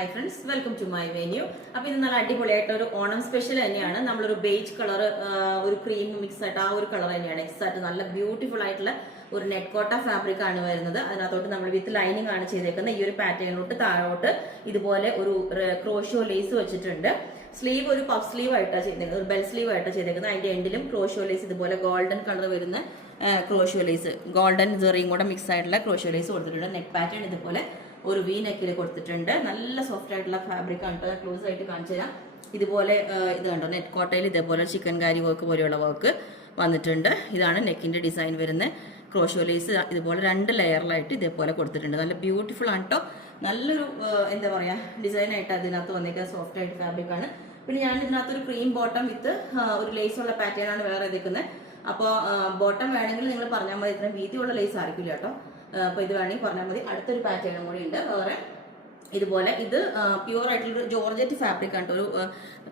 Hi friends, welcome to my venue. അപ്പോൾ ഇത് നല്ല അടിപൊളിയായിട്ട് ഒരു ഓണം സ്പെഷ്യൽ തന്നെയാണ്. നമ്മളൊരു ബേജ് കളർ ഒരു ക്രീം മിക്സ് ആയിട്ട് ആ ഒരു കളർ തന്നെയാണ്. എക്സാക്ട് നല്ല ബ്യൂട്ടിഫുൾ ആയിട്ടുള്ള ഒരു നെറ്റ് കോട്ട ഫാബ്രിക് ആണ് വരുന്നത്. അതിനകത്തോട്ട് നമ്മൾ വിത്ത് ലൈനിങ് ആണ് ചെയ്തേക്കുന്നത്. ഈ ഒരു പാറ്റേണിലോട്ട് താഴോട്ട് ഇതുപോലെ ഒരു ക്രോഷോ ലേസ് വെച്ചിട്ടുണ്ട്. സ്ലീവ് ഒരു പഫ് സ്ലീവ് ആയിട്ടാണ് ചെയ്തേക്കുന്നത്, ഒരു ബെൽ സ്ലീവ് ആയിട്ടാണ് ചെയ്തേക്കുന്നത്. അതിന്റെ എൻഡിലും ക്രോഷോ ലേസ് ഇതുപോലെ ഗോൾഡൻ കളർ വരുന്ന ക്രോഷോ ലേസ്, ഗോൾഡൻ ജെറിയും കൂടെ മിക്സ് ആയിട്ടുള്ള ക്രോഷോ ലേസ് കൊടുത്തിട്ടുണ്ട്. നെക്ക് പാറ്റേൺ ഇതുപോലെ ഒരു വി നെക്കിൽ കൊടുത്തിട്ടുണ്ട്. നല്ല സോഫ്റ്റ് ആയിട്ടുള്ള ഫാബ്രിക് ആണ്. ഞാൻ ക്ലോസ് ആയിട്ട് കാണിച്ചു തരാം. ഇതുപോലെ ഇത് കണ്ടോ, നെറ്റ് കോട്ടയിൽ ഇതേപോലെ ചിക്കൻ കാരി വർക്ക് പോലെയുള്ള വർക്ക് വന്നിട്ടുണ്ട്. ഇതാണ് നെക്കിന്റെ ഡിസൈൻ വരുന്നത്. ക്രോഷോ ലേസ് ഇതുപോലെ 2 ലെയറിലായിട്ട് ഇതേപോലെ കൊടുത്തിട്ടുണ്ട്. നല്ല ബ്യൂട്ടിഫുൾ ആണ് കേട്ടോ. നല്ലൊരു എന്താ പറയാ ഡിസൈൻ ആയിട്ട് അതിനകത്ത് വന്നേക്കുന്നത്. സോഫ്റ്റ് ആയിട്ട് ഫാബ്രിക് ആണ്. പിന്നെ ഞാൻ ഇതിനകത്ത് ഒരു ക്രീം ബോട്ടം വിത്ത് ഒരു ലേസ് ഉള്ള പാറ്റേൺ ആണ് വേറെ എടുക്കുന്നത്. അപ്പോൾ ബോട്ടം വേണമെങ്കിൽ നിങ്ങൾ പറഞ്ഞാൽ മതി. ഇത്ര വീതിയുള്ള ലേസ് ആയിരിക്കില്ല കേട്ടോ. അപ്പൊ ഇത് വേണമെങ്കിൽ പറഞ്ഞാൽ മതി. അടുത്തൊരു പാറ്റേണും കൂടി ഉണ്ട് വേറെ. ഇതുപോലെ ഇത് പ്യുവർ ആയിട്ടുള്ള ജോർജറ്റ് ഫാബ്രിക് ആണ്. ഒരു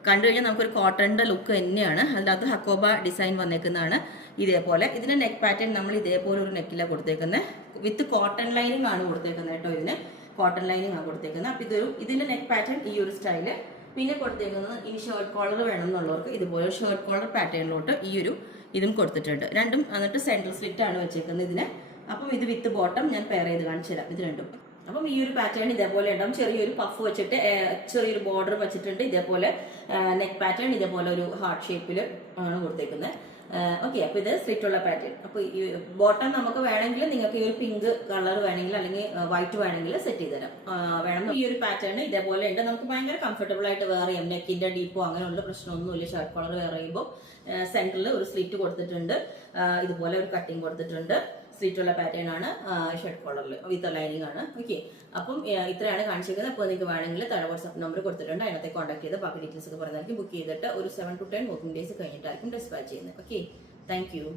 കണ്ടു കഴിഞ്ഞാൽ നമുക്കൊരു കോട്ടന്റെ ലുക്ക് തന്നെയാണ്. അതിനകത്ത് ഹക്കോബ ഡിസൈൻ വന്നേക്കുന്നതാണ്. ഇതേപോലെ ഇതിന്റെ നെക്ക് പാറ്റേൺ നമ്മൾ ഇതേപോലെ ഒരു നെക്കിലാണ് കൊടുത്തേക്കുന്നത്. വിത്ത് കോട്ടൺ ലൈനിങ് ആണ് കൊടുത്തേക്കുന്നത് കേട്ടോ. ഇതിന് കോട്ടൺ ലൈനിങ് ആണ് കൊടുത്തേക്കുന്നത്. അപ്പൊ ഇതിന്റെ നെക്ക് പാറ്റേൺ ഈ ഒരു സ്റ്റൈല്. പിന്നെ കൊടുത്തേക്കുന്നത് ഇനി ഷർട്ട് കോളർ വേണം എന്നുള്ളവർക്ക് ഇതുപോലെ ഷർട്ട് കോളർ പാറ്റേണിലോട്ട് ഇതും കൊടുത്തിട്ടുണ്ട്. രണ്ടും എന്നിട്ട് സെൻട്രൽ സ്ലിറ്റ് ആണ് വെച്ചേക്കുന്നത് ഇതിന്. അപ്പം ഇത് വിത്ത് ബോട്ടം ഞാൻ പെയർ ചെയ്ത് കാണിച്ചു തരാം. ഇത് രണ്ടും. അപ്പം ഈ ഒരു പാറ്റേൺ ഇതേപോലെ ഉണ്ടാവും. ചെറിയൊരു പഫ് വെച്ചിട്ട് ചെറിയൊരു ബോർഡർ വെച്ചിട്ടുണ്ട്. ഇതേപോലെ നെക്ക് പാറ്റേൺ ഇതേപോലെ ഒരു ഹാർട്ട് ഷേപ്പിൽ ആണ് കൊടുത്തേക്കുന്നത്. ഓക്കെ, അപ്പൊ ഇത് സ്ലിറ്റ് ഉള്ള പാറ്റേൺ. അപ്പൊ ഈ ബോട്ടം നമുക്ക് വേണമെങ്കിൽ നിങ്ങൾക്ക് ഈ ഒരു പിങ്ക് കളർ വേണമെങ്കിൽ അല്ലെങ്കിൽ വൈറ്റ് വേണമെങ്കിൽ സെറ്റ് ചെയ്ത് തരാം. വേണം ഈ ഒരു പാറ്റേൺ ഇതേപോലെ ഉണ്ട്. നമുക്ക് ഭയങ്കര കംഫർട്ടബിൾ ആയിട്ട് വെയർ ചെയ്യാം. നെക്കിന്റെ ഡീപ്പോ അങ്ങനെയുള്ള പ്രശ്നമൊന്നുമില്ല. ഷർട്ട് കോളർ വെയർ ചെയ്യുമ്പോൾ സെന്ററിൽ ഒരു സ്ലിറ്റ് കൊടുത്തിട്ടുണ്ട്. ഇതുപോലെ ഒരു കട്ടിങ് കൊടുത്തിട്ടുണ്ട്. സ്ലിറ്റ് ഉള്ള പാറ്റേൺ ആണ്. ഷർട്ട് കോളറിൽ വിത്ത് ലൈനിങ് ആണ്. ഓക്കെ, അപ്പം ഇത്രയാണ് കാണിച്ചിരിക്കുന്നത്. അപ്പോൾ നിങ്ങൾക്ക് വേണമെങ്കിൽ താഴെ വാട്സ്ആപ്പ് നമ്പർ കൊടുത്തിട്ടുണ്ട്. അതിനകത്ത് കോൺടാക്ട് ചെയ്ത് ബാക്കി ഡീറ്റെയിൽസ് ഒക്കെ പറഞ്ഞായിരിക്കും. ബുക്ക് ചെയ്തിട്ട് ഒരു 7 to 10 വർക്കിംഗ് ഡേയ്സ് കഴിഞ്ഞിട്ടായിരിക്കും ഡിസ്പാച്ച് ചെയ്യുന്നത്. Okay, thank you.